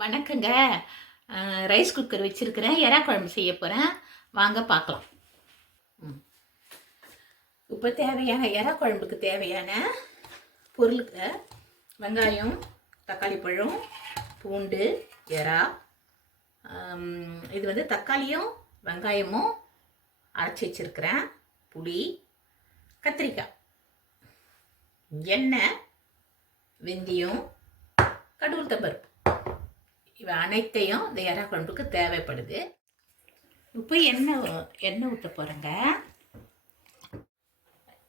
வணக்கங்க. Rice cooker வச்சுருக்கிறேன். எறா குழம்பு செய்ய போகிறேன். வாங்க பார்க்கலாம். இப்போ தேவையான எறா குழம்புக்கு தேவையான பொருளுக்கு வெங்காயம், தக்காளி பழம், பூண்டு, எறா. இது வந்து தக்காளியும் வெங்காயமும் அரைச்சி வச்சுருக்கிறேன். புளி, கத்திரிக்காய், எண்ணெய், வெந்தயம், கடவுள்தம்பருப்பு. இவை அனைத்தையும் இந்த எறா குழம்புக்கு தேவைப்படுது. இப்போ எண்ணெய் ஊற்ற போகிறேங்க.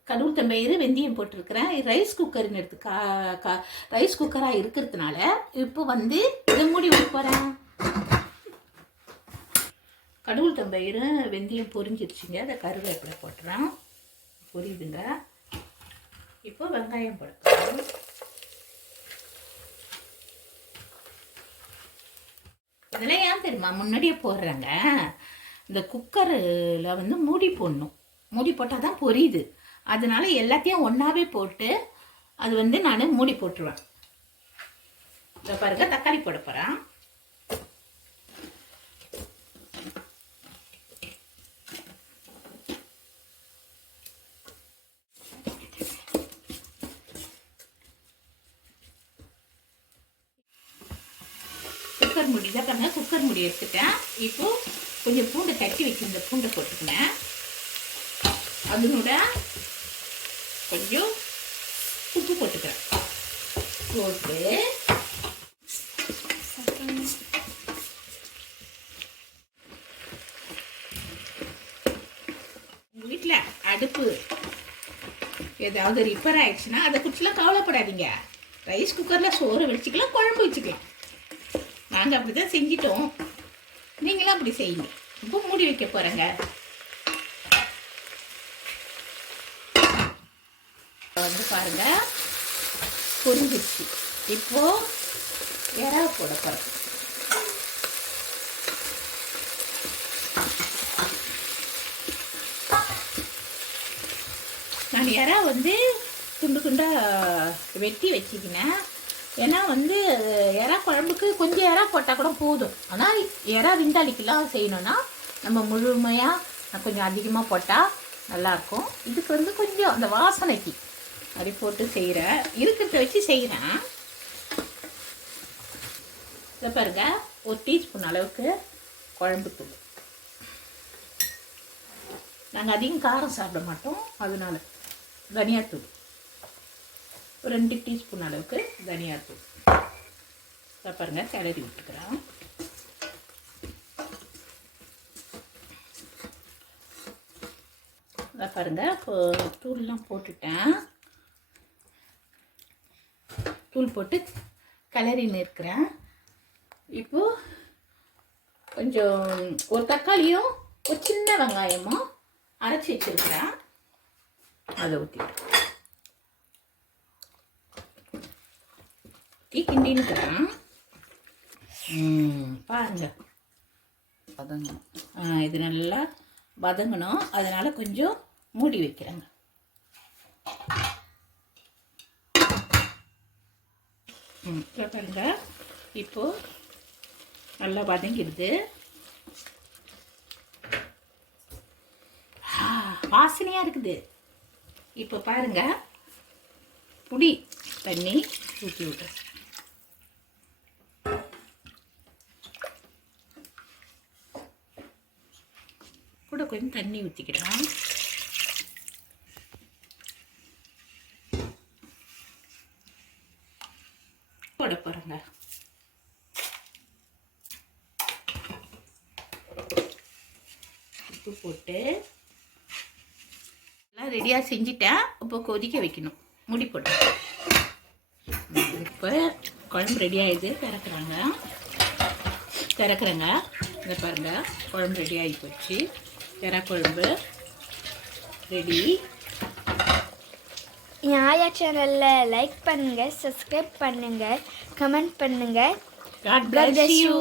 கடவுள்தம்பயிறு, வெந்தயம் போட்டிருக்கிறேன். ரைஸ் குக்கர்னு எடுத்து ரைஸ் குக்கராக இருக்கிறதுனால இப்போ வந்து இதை மூடி வைக்க போகிறேன். கடவுள்தம்பயிறு, வெந்தயம் பொரிஞ்சிருச்சுங்க. அதை கருவேப்பிலை போட்டுறேன். பொரியுதுங்க. இப்போ வெங்காயம் போடுறேன். இதெல்லாம் ஏன் தெரியுமா முன்னாடியே போடுறாங்க? இந்த குக்கரில் வந்து மூடி போடணும். மூடி போட்டால் தான் பொரியுது. அதனால எல்லாத்தையும் ஒன்றாவே போட்டு அது வந்து நான் மூடி போட்டுருவேன். இதை பாருங்க, தக்காளி போட போகிறேன். குக்கர் மூடி தான் பாருங்க, குக்கர் மூடி எடுத்துட்டேன். இப்போ கொஞ்சம் பூண்டை தட்டி வச்சிருந்த பூண்டை போட்டுக்கினேன். அதனோட கொஞ்சம் உப்பு போட்டுக்கிறேன். போட்டு வீட்டில் அடுப்பு ஏதாவது ரிப்பேர் ஆயிடுச்சுன்னா அதை குறிச்செல்லாம் கவலைப்படாதீங்க. ரைஸ் குக்கரில் சோறு வச்சுக்கலாம், குழம்பு வச்சுக்கலாம். நாங்கள் அப்படி தான் செஞ்சிட்டோம். நீங்களும் அப்படி செய்யுங்க. இப்போ மூடி வைக்க போகிறேங்க. வந்து பாருங்க, பொரிஞ்சிருச்சு. இப்போ எறா போட போகிறேன். நான் எறா வந்து துண்டு துண்டாக வெட்டி வச்சுக்கினேன். ஏன்னா வந்து எறா குழம்புக்கு கொஞ்சம் எறா போட்டால் கூட போதும். ஆனால் எறா விந்தாளிக்கெல்லாம் செய்யணுன்னா நம்ம முழுமையாக கொஞ்சம் அதிகமாக போட்டால் நல்லாயிருக்கும். இதுக்கு வந்து கொஞ்சம் அந்த வாசனைக்கு அப்படி போட்டு செய்கிறேன். இருக்கிறத வச்சு செய்கிறேன். இதை பாருங்க, ஒரு டீஸ்பூன் அளவுக்கு குழம்பு தூள். நாங்கள் அதிகம் காரம் சாப்பிட மாட்டோம், அதனால தனியாத்தூள் ஒரு 2 டீஸ்பூன் அளவுக்கு தனியாத்தூள். இதை பாருங்க, கிளறி விட்டுக்கிறேன். இதை பாருங்க, இப்போ தூள்லாம் போட்டுட்டேன். தூள் போட்டு கிளறின்னு இருக்கிறேன். இப்போது கொஞ்சம் ஒரு தக்காளியும் ஒரு சின்ன வெங்காயமும் அரைச்சி வச்சுருக்கிறேன். அதை ஊற்றிக்கிறேன். கிண்டின்னுக்கிறேன். பாருங்க, வதங்கணும். இது நல்லா வதங்கணும். அதனால் கொஞ்சம் மூடி வைக்கிறேங்க. பாருங்க, இப்போது நல்லா வதங்கிடுது. வாசனையாக இருக்குது. இப்போ பாருங்க, புளி தண்ணி ஊற்றி விட்டு கூட கொஞ்சம் தண்ணி ஊற்றிக்கிறேன். போட போகிறேங்க. உப்பு போட்டு எல்லாம் ரெடியாக செஞ்சுட்டேன். இப்போ கொதிக்க வைக்கணும். மூடி போட்டு இப்போ குழம்பு ரெடி ஆகிடுது. திறக்கிறேங்க. இதை பாருங்கள், குழம்பு ரெடி ஆகி போச்சு. எறா குழம்பு ரெடி. ஆயா சேனலில் லைக் பண்ணுங்கள், சப்ஸ்கிரைப் பண்ணுங்கள், கமெண்ட் பண்ணுங்கள். God bless you.